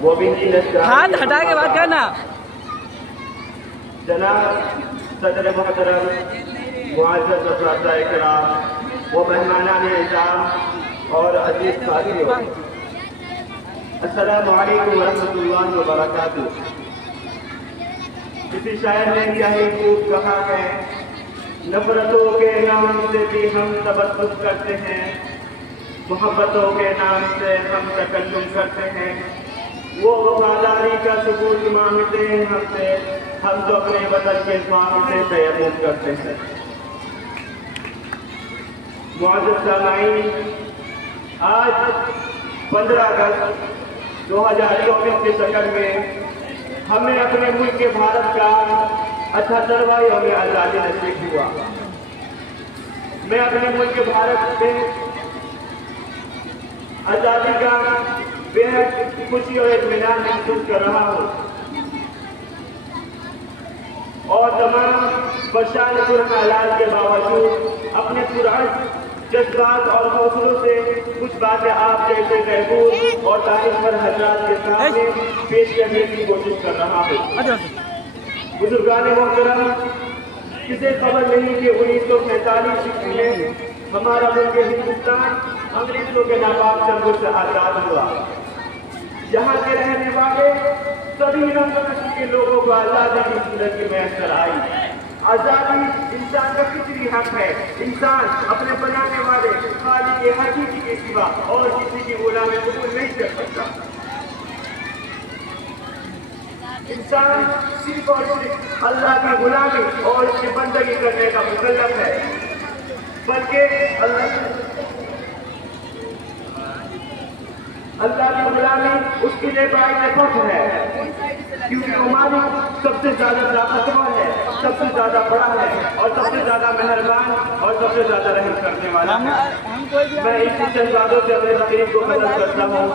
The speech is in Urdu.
ہاتھ ہٹا کے بات کرنا. جناب صدر محترم، معزز اساتذہ کرام و مہمانان اعزام اور عزیز ساتھیوں، السلام علیکم ورحمۃ اللہ وبرکاتہ. کسی شاعر نے کیا ہی خوب کہا ہے، نفرتوں کے نام سے بھی ہم تبسم کرتے ہیں، محبتوں کے نام سے ہم تکلم کرتے ہیں، وہ وفاداری کا ثبوت مانگتے ہیں ہم سے، ہم تو اپنے وطن کے خواب سے تیمم کرتے ہیں. معزز سامعین، آج 15 اگست 2024 کی شکل میں ہمیں اپنے ملک کے بھارت کا 78واں یوم آزادی نصیب ہوا. میں اپنے ملک بھارت میں آزادی کا بے حد خوشی اور اطمینان محسوس کر رہا ہوں، اور تمام بشان حالات کے باوجود اپنے پرعزم جذبات اور حوصلوں سے کچھ باتیں آپ جیسے محبوب اور دانشور حضرات کے سامنے پیش کرنے کی کوشش کر رہا ہوں. بزرگان محترم، کسی خبر نہیں کہ 1947 میں ہمارا ملک ہندوستان انگریزوں کے ناپاک چنگل سے آزاد ہوا. یہاں کے رہنے والے سبھی رنگ نسل کے لوگوں کو آزادی کی زندگی میسر آئی. آزادی انسان کا فطری حق ہے. انسان اپنے بنانے والے خالق حقیقی کے سوا اور کسی کی غلامی قبول نہیں کر سکتا. انسان صرف اور صرف اللہ کی غلامی اور اس کی بندگی کرنے کا مکلف ہے، بلکہ اللہ کی غلامی اس کے لیے باعث فخر ہے، کیونکہ وہ مالک سب سے زیادہ طاقتور ہے، سب سے زیادہ بڑا ہے، اور سب سے زیادہ مہربان اور سب سے زیادہ رحم کرنے والا ہے. میں اسی چند باتوں سے اپنے تقریر کو ختم کرتا ہوں.